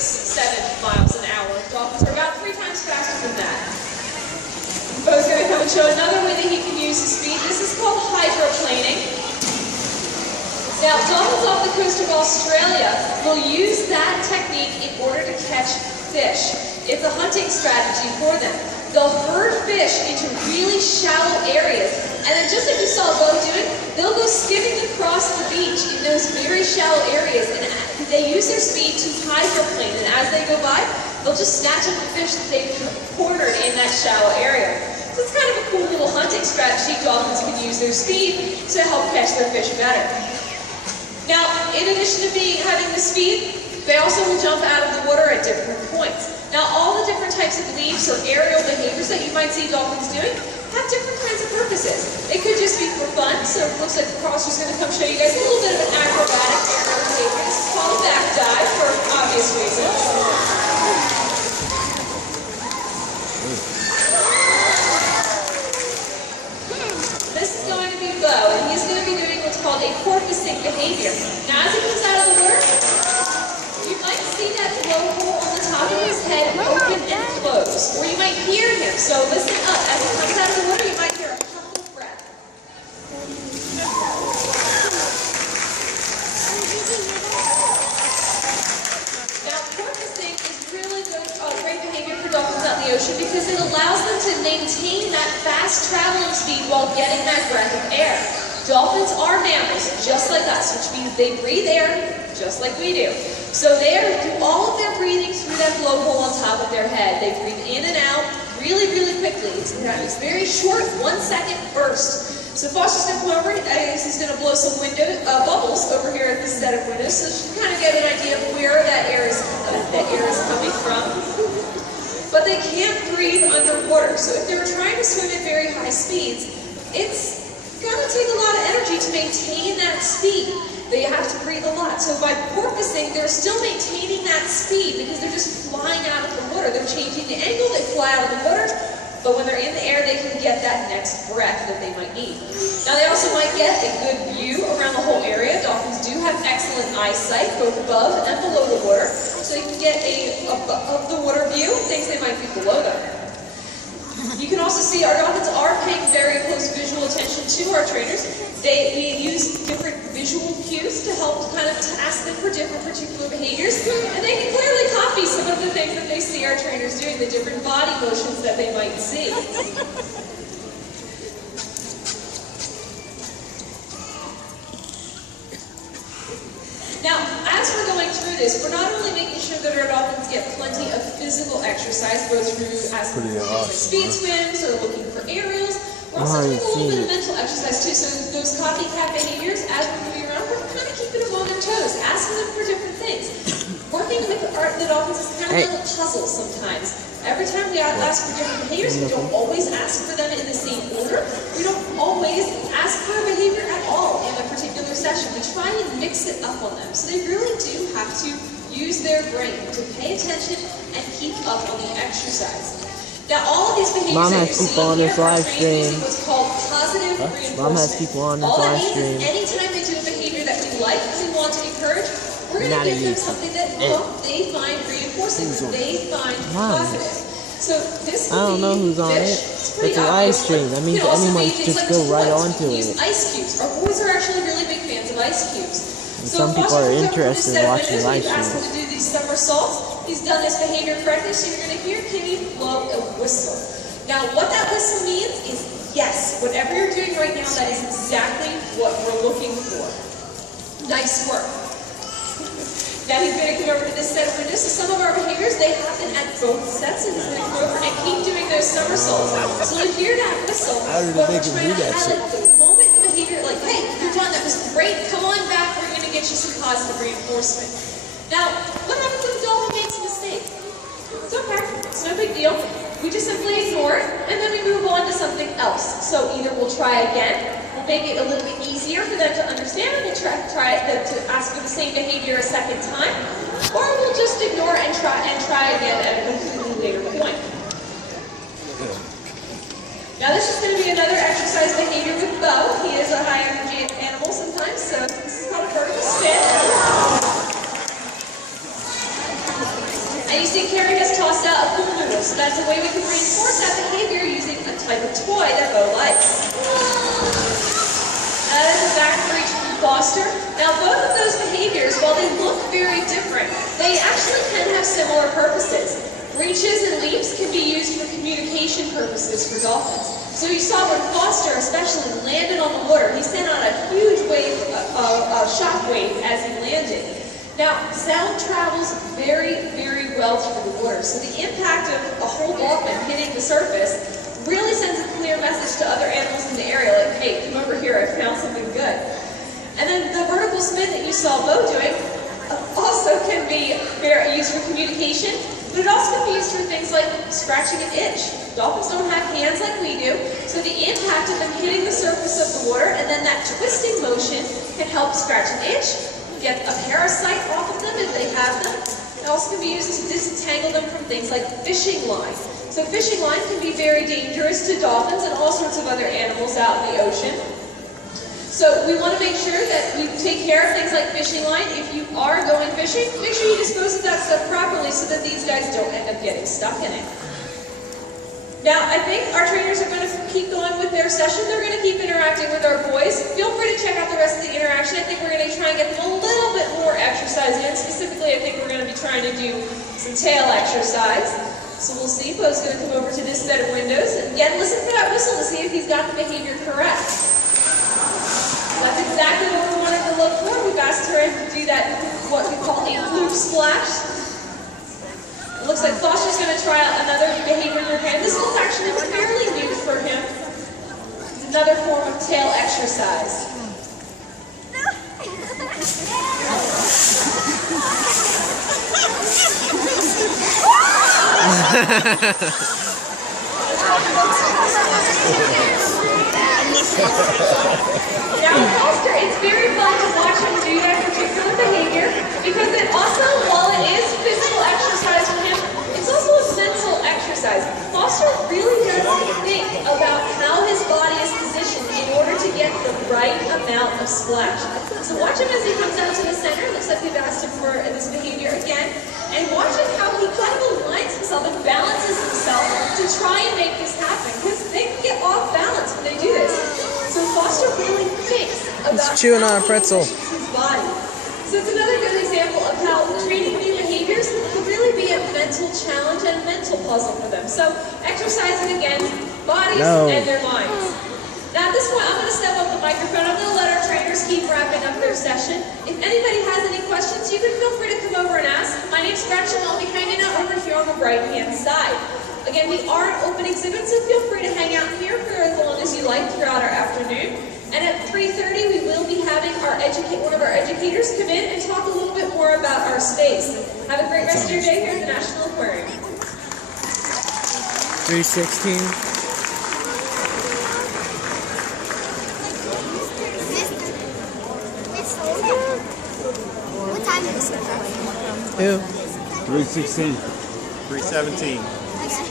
7 miles an hour. Dolphins are about 3 times faster than that. Bo's going to come and show another way that he can use his speed. This is called hydroplaning. Now, dolphins off the coast of Australia will use that technique in order to catch fish. It's a hunting strategy for them. They'll herd fish into really shallow areas, and then just like you saw Bo doing, they'll go skimming across the beach in those very shallow areas, and they use their speed to hydroplane, and as they go by, they'll just snatch up the fish that they've cornered in that shallow area. So it's kind of a cool little hunting strategy. Dolphins can use their speed to help catch their fish better. Now, in addition to having the speed, they also will jump out of the water at different points. Now, all the different types of leaps or aerial behaviors that you might see dolphins doing have different kinds of purposes. It could just be for fun, so it looks like the crosser's going to come show you guys a little bit of an acrobatic aerial behavior. This is called a back dive for obvious reasons. This is going to be Bo, and he's going to be doing what's called a porpoising behavior. Now, as he comes out of the water, you might see that blowhole on the top of his head open and close, or you might hear him. So listen up. As he comes out of the water, you might hear a puff of breath. Now, porpoising is really good, great behavior for dolphins out in the ocean because it allows them to maintain that fast traveling speed while getting that breath of air. Dolphins are mammals, just like us, which means they breathe air just like we do. So they do all of their breathing through that blowhole on top of their head. They breathe in and out really, really quickly. It's very short, 1-second burst. So Foster's going to come over. He's going to blow some bubbles over here at this set of windows, so you can kind of get an idea of where that air is coming from. But they can't breathe underwater. So if they're trying to swim at very high speeds, it's going to take a lot of energy to maintain that speed. They have to breathe a lot. So by porpoising, they're still maintaining that speed because they're just flying out of the water. They're changing the angle, they fly out of the water, but when they're in the air, they can get that next breath that they might need. Now they also might get a good view around the whole area. Dolphins do have excellent eyesight, both above and below the water, so you can get a above the water view, things they might be below them. You can also see our dolphins are paying very close visual attention to our trainers. We use different visual cues to help kind of task them for different particular behaviors, and they can clearly copy some of the things that they see our trainers doing, the different body motions that they might see. Now, as we're going through this, we're not only making sure that our dolphins get plenty of physical exercise, both through speed swims or looking for aerials, we're also doing a little bit of mental exercise too. So those copycat behaviors, as we're moving around, we're kind of keeping them on their toes, asking them for different things. Working with the dolphins is kind of like a puzzle sometimes. Every time we ask for different behaviors, we don't always ask for them in the same order. We don't always ask for a behavior at all in a particular session. We try and mix it up on them. So they really do have to use their brain to pay attention and keep up on the exercise. Now, all of these behaviors Mom that has you're people on seeing this here are live trained stream. using what's called positive reinforcement. Mom has people on this all that live means stream. is anytime they do a behavior that we like, we want to encourage, we're going to give them something that they find reinforcing, they find positive. So this I don't know who's on it. It's a live stream. That means anyone can just go right onto it. Ice cubes. Our boys are actually really big fans of ice cubes. Some people are interested in watching live streams. Asked him to do these somersaults. He's done this behavior correctly, so you're going to hear Kimmy blow a whistle. Now, what that whistle means is yes, whatever you're doing right now, that is exactly what we're looking for. Nice work. Now he's going to come over to this set of windows. So some of our behaviors, they happen at both sets, and he's going to come over and keep doing those somersaults. So you hear that whistle, but we're trying to highlight the moment the behavior, like, hey, you're done, that was great, come on back, we're going to get you some positive reinforcement. Now, what happens if a dolphin makes a mistake? It's okay, it's no big deal. We just simply ignore it, and then we move on to something else. So either we'll try again, we'll make it a little bit easier for them to understand, and we'll try to ask for the same behavior a second time, or we'll just ignore and try again at a completely later point. Now this is going to be another exercise behavior with Bo. He is a high energy animal sometimes, so this is called a vertical spin. see Carrie has tossed out a pool noodle, so that's a way we can reinforce that behavior using a type of toy that Bo likes. That is a back reach from Foster. Now both of those behaviors, while they look very different, they actually can have similar purposes. Reaches and leaps can be used for communication purposes for dolphins. So you saw when Foster especially landed on the water, he sent out a huge wave, shock wave as he landed. Now, sound travels very, very well through the water. So the impact of a whole dolphin hitting the surface really sends a clear message to other animals in the area, like, hey, come over here, I found something good. And then the vertical spin that you saw Bo doing also can be used for communication, but it also can be used for things like scratching an itch. Dolphins don't have hands like we do, so the impact of them hitting the surface of the water and then that twisting motion can help scratch an itch, get a parasite off of them if they have them. It also can be used to disentangle them from things like fishing line. So fishing line can be very dangerous to dolphins and all sorts of other animals out in the ocean. So we want to make sure that we take care of things like fishing line. If you are going fishing, make sure you dispose of that stuff properly so that these guys don't end up getting stuck in it. Now, I think our trainers are going to keep going with their session. They're going to keep interacting with our boys. Feel free to check out the rest of the interaction. I think we're going to try and get them a little bit more exercise in. Specifically, I think we're going to be trying to do some tail exercise. So we'll see. Bo's going to come over to this set of windows and again listen for that whistle to see if he's got the behavior correct. That's exactly what we wanted to look for. We've asked her to do that, what we call a fluke splash. It looks like Foster's going to try out another behavior for him. This one's actually fairly new for him. It's another form of tail exercise. Now, Foster, it's very fun to watch him do that particular behavior because it also, while it is physical exercise for him, it's also a mental exercise. Foster really does think about how his body is positioned in order to get the right amount of splash. So watch him as he comes out to the center. Looks like we've asked him for this behavior again. And watch him how he kind of aligns himself and balances himself to try and make this happen. Because they can get off balance when they do this. So Foster really thinks about He's chewing on a pretzel. His body. So it's another good example of how training new behaviors can really be a mental challenge and a mental puzzle for them. So exercising again, bodies and their minds. Now at this point, I'm going to step up the microphone. I'm going to let our trainers keep wrapping up their session. If anybody has any questions, you can feel free to come over and ask. My name's Gretchen. I'll be hanging out over here on the right-hand side. Again, we are an open exhibit, so feel free to hang out here for as long as you like throughout our afternoon. And at 3:30, we will be having one of our educators come in and talk a little bit more about our space. Have a great rest of your day here at the National Aquarium. 3:16. What time is it? 3:16. 3:17. Okay.